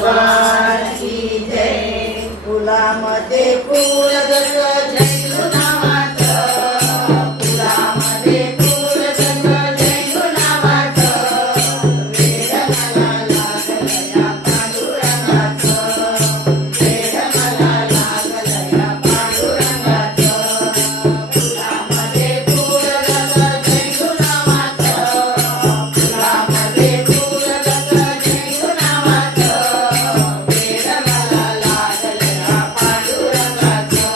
भगवान की जय. फुलामध्ये फूल जसं झेंडू नावाचं, फुलामध्ये फूल जसं झेंडू नावाचं, वेड मला लागलं या पांडुरंगाचं, वेड मला लागलं या पांडुरंगाचं. फुलामध्ये फूल जसं झेंडू नावाचं, फुलामध्ये फूल जसं झेंडू नावाचं, वेड मला लागलं या पांडुरंगाचं,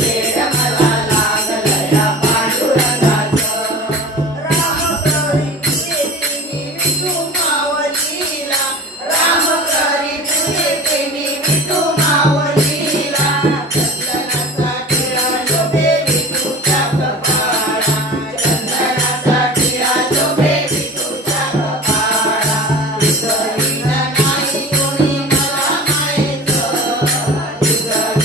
वेड मला लागलं या पांडुरंगाचं. राम करी तुझे मी विठू मावलीला, राम करी तुझे मी विठू मावलीला, चंदनाचा टिळा शोभे विठूच्या कपाळा, चंदनाचा टिळा शोभे विठूच्या कपाळा. विसरीन नाही कोणी मला मायेचं, विसरीन